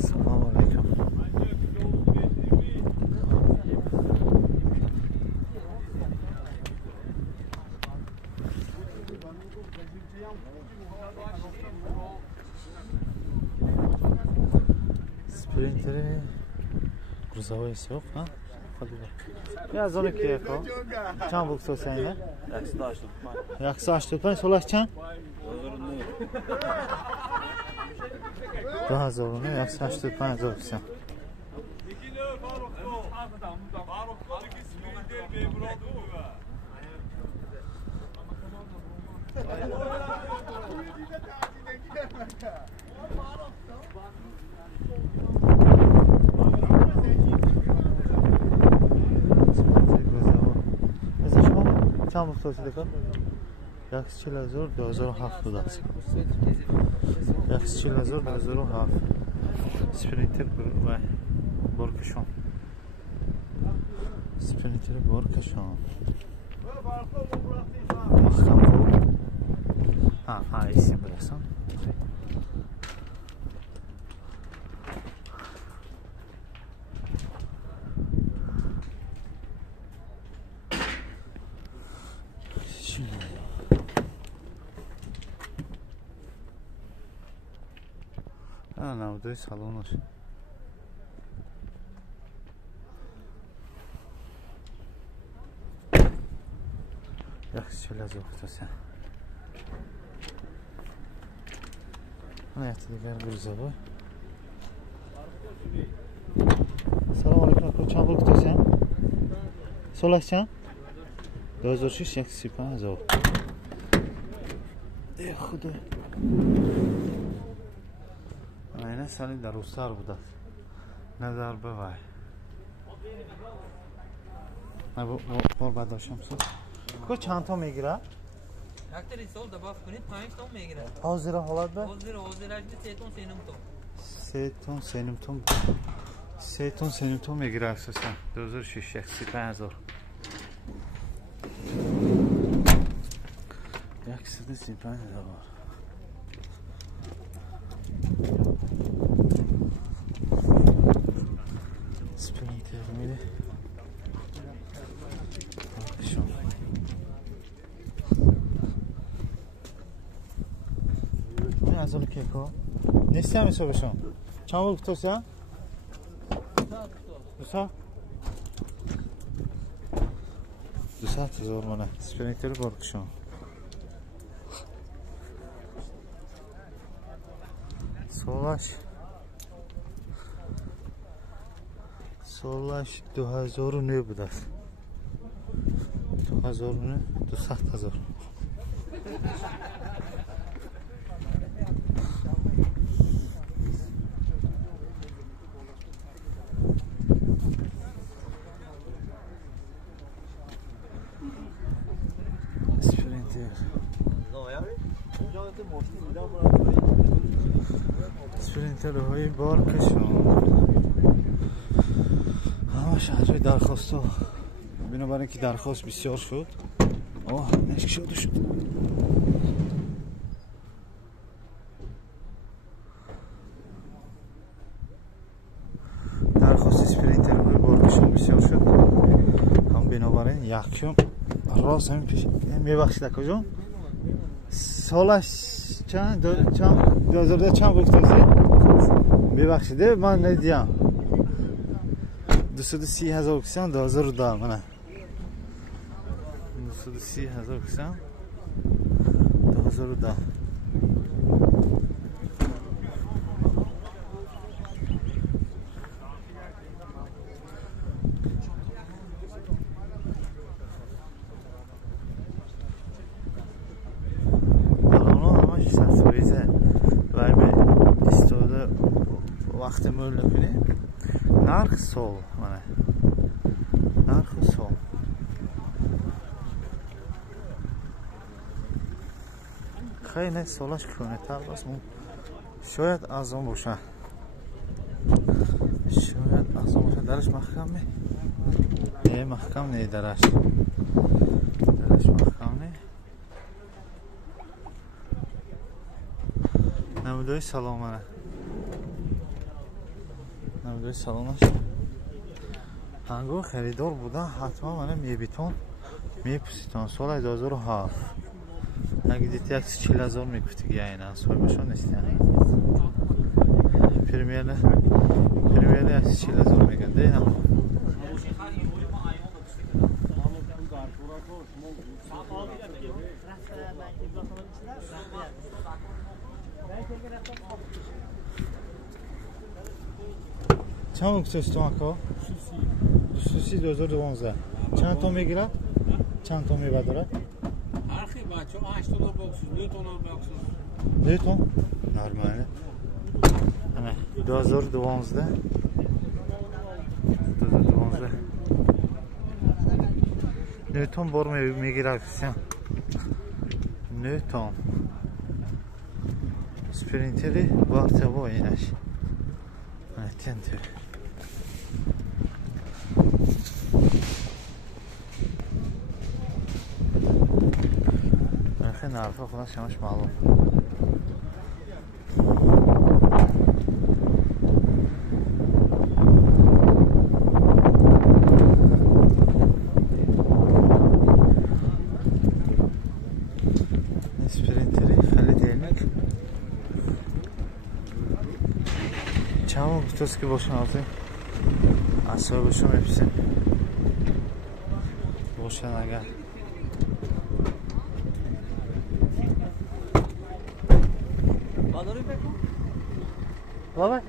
Assalomu alaykum. Sprinteri грузовой сок, а? Я зоны кияко. Чам буксо сенде? 185. Солаш чам? 2000 ne? 185 olsun. Çam ustası dekar. Yakışçılar zor, 2007 است. Yakışçılar zor, 2007. Sprinter و برکشان. Sprinter برکشان. محکم بود. ایسی برسان. Navdoy salonu. Yaxşı lazımdır. Hayatı diğer gruza bu. Salam aleyküm. Çam buluktasan? Solaşsan? 2006 135 000. Ey Xudo. Aynen seni de Ruslar bu da. Nazar bevay. Bu badasham su. Ko چند تا میگیره؟ یک تا ریسال دباف کنید 5 تا میگیره. حاضر حالات به؟ حاضر اجد 3 تن 3 نم تن. 3 تن 3 نم تن میگیره اساسا. 2006 135,000. 135,000. Sprinter میره. از اون که کو نیستی هم حساب شما چند وقت توست یا؟ دو ساعت هزار منه سپرینتر برکشان سولاش 2009 بود است 2009 200,000 Sprinter های بارکشان همش از روی درخواست ها بنابراین که درخواست بسیار شد نشک شد درخواست سپرینتر های بارکشان بسیار شد هم بنابراین یکشون راست همین پیش میبخشید کجا سالش چند 2010 چند گفتم ببخشید من ندیدم 230,000 کسان 2010 منه 230,000 کسان 2010 وقت مول نکنه نرخ سال منه نرخ سال خیلی نه سالش کنه تر بس شاید از اون باشه درش محکم نه محکم نه درش محکم نه نمودای سلام منه Hangi salonlaş? Hangi xaridor budan hatma mana mebitun mepusitun sola 2007. Hangi detayaks 4000 mekuftik yayına soybaşon isteyen. Premierle 4000 megan değil mi? چند وقت است تو آنکو؟ دوستی 2012. چند تا میگیره؟ چند تا میبادره؟ Arxi bacı 8 ton boksuz, 4 ton boksuz. 2 ton? Normal. Ana 2012'da. 2012'da. 2 ton bor میگیره کسیم. 2 ton. Sprinteri varsa bu inaş. Tente. خیلی نرفه خودم شماش معلوم. Sprinteri خیلی değnek. Çabuk tutuyoruz ki boşuna altı. Asıl boşuna hepsi. Boşuna gel. Baba.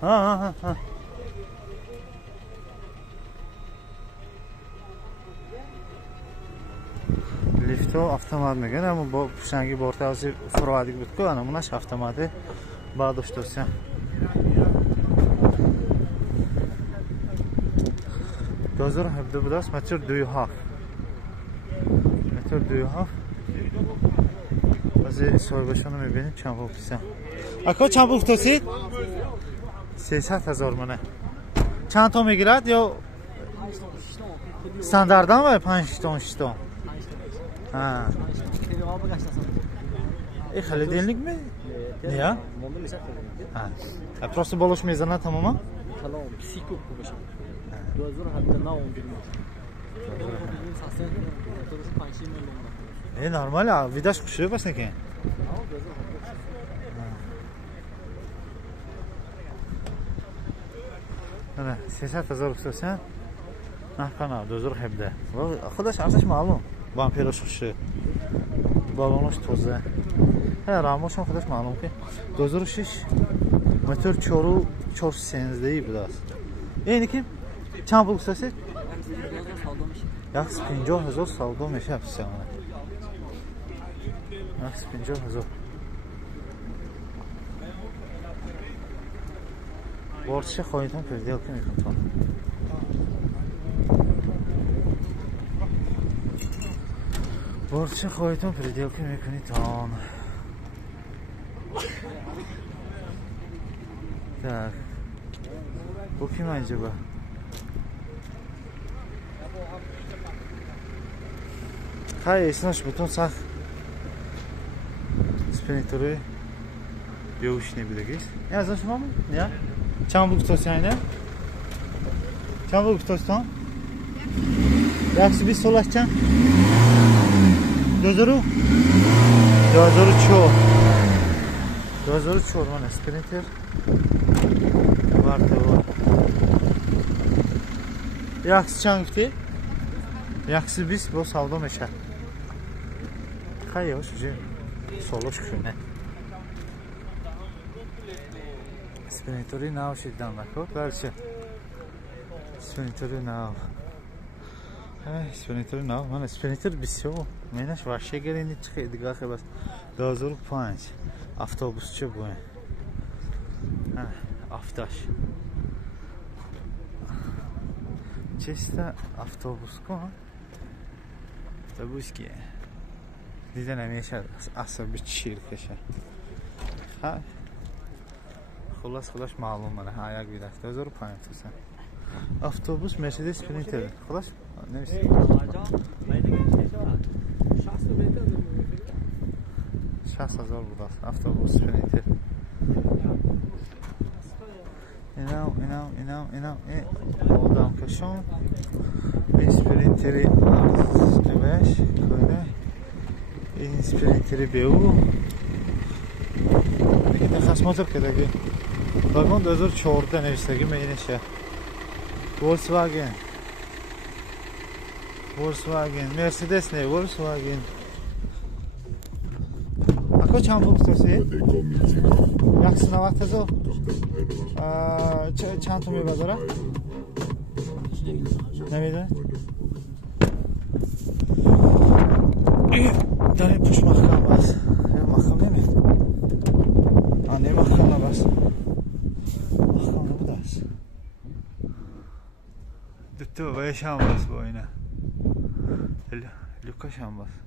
Ha. Lifto avtomat megan, ama bu pushangi bortasi furvadik bitku, ana bunash avtomati bardoshtosiya. Gözler hep de biraz metre 2,5. Metre 2,5. Bazı soybaşını میبینید چند وقتیه. اکا چند وقتیه؟ 300,000 منه. چند تا میگیرد یا استانداردان و 5 ton 6 ton. Ha. خیلی دینlik mi? Niye? Ha. Просто болош میزنه تماما. Tamam, psikop bu başım. Gözler hatta ne oldu? Normal ya, vidaş kuşuyor başına ki. أنا 300,000 أستاذ نحكنا دوزر حبده خدش عرضش معلوم بامپیرش خشه بالونش توزه ها راموش هم خدش معلوم که 2006 متر 413 بود است اینی که چند بود استاذ یاکس 50,000 savdo میشه افسانه یاکس 50,000 borçlu koydum perdelki mikrofon. Borçlu koydum perdelki mikrofon. Tak. Bu kim acaba? Hayır, esnaş bütün sağ. Spinitörü yoğuş ne biliriz? Yazın şuna mı? Ya? چند بود توست اینه؟ چند بود توستان؟ 120 سالش چند؟ 2004 من اسپرینتر وارده بود 100 چند گفتی؟ 120 با savdo میشه خیلی hoş سالش کنه Spinituri nav şiddan bakıyor. Belki. Spinituri nav. Spinituri nav. Man spinituri bisiyor. Menaş vahşe geleni çıkıyor. Dikkatli bas. 2005. Avtobusçu bu. Avtaş. Çeşitli avtobus ko. Avtobus ki. Diden hemşe asıl bir şirkete. Ha. خلاص معلوم منه هاyak bir dakika 2005 sen. Avtobus Mercedes Sprinter. خلاص neyse. Şahs hazır burada. Avtobus Sprinter. Yine اینم آدم کشان اسپرینتری ارزش کنه این اسپرینتری به او دیگه تخصماتر که دیگه واگن 2014 نوشتگی میینشه Volkswagen مرسدس نه Volkswagen اکو چند بوکسه یکس 90,000 چند تومه بازاره نمیدونه داره پوش محکم بس محکم نمید آنه محکم نبست محکم نبوده است دوتو ویش هم بس با اینه لوکاش هم بس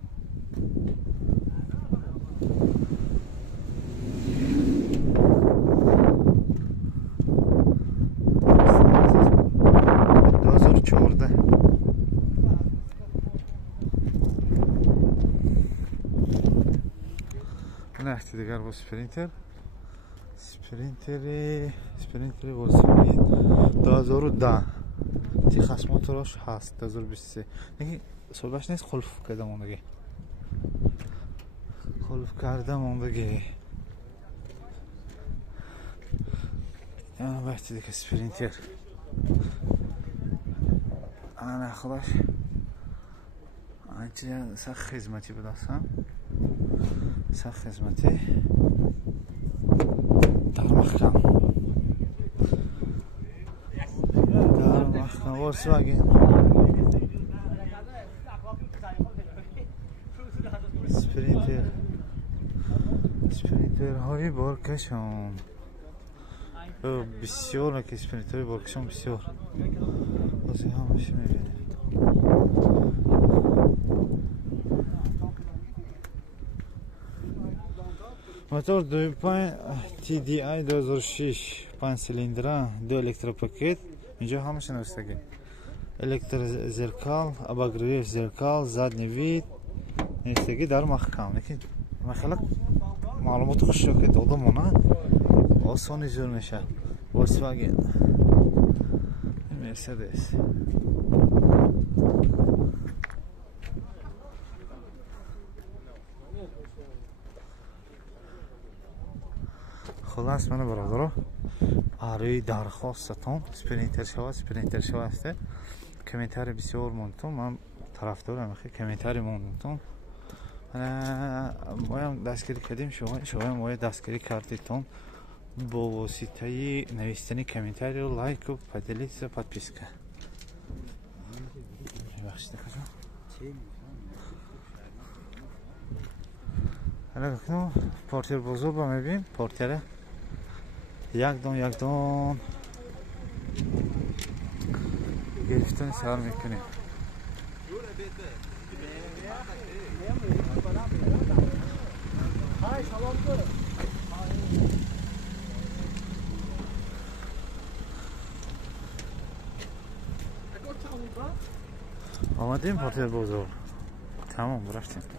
نحتی دیگر با سپرینتری Volkswagen 2010 تی خصمات روش هست 2023 دیگه سالباش نیست خلف کردم اون دیگه وقتی دیگه سپرینتر انا خلاص انچه سخت خدمتی بدستم سخت خدمتی در محکم Volkswagen اسپرینتر های بارکشان بسیار که اسپرینتر های بارکشان بسیار بازی همش میبینید موتور 2.5 TDI 2006 5 سیلندره 2 الکتروپاکت اینجا همش نوشته الکتر زرکال اباگریف زرکال задний вид نوشته در محکم لیکن مثلا معلومات خوشی که دادم اونا آسانی زور میشه Volkswagen مرسدس خلاص من برادر آری درخواستتون سپرینتر شو است کامنتاری بسیار مونتون من طرفدارم کامنتاری مونتون ما هم دستگیری کردیم شما هم باید دستگیری کردیتون با واسطه نوشتن کامنتاری و لایک و پدلیت و подписка ببخشید حالا کنم پورتر بزرگ با میبین پورتره یک دون گرفتن سوار میکنیم آمدیم پورتر بزرگ تمام رفتیم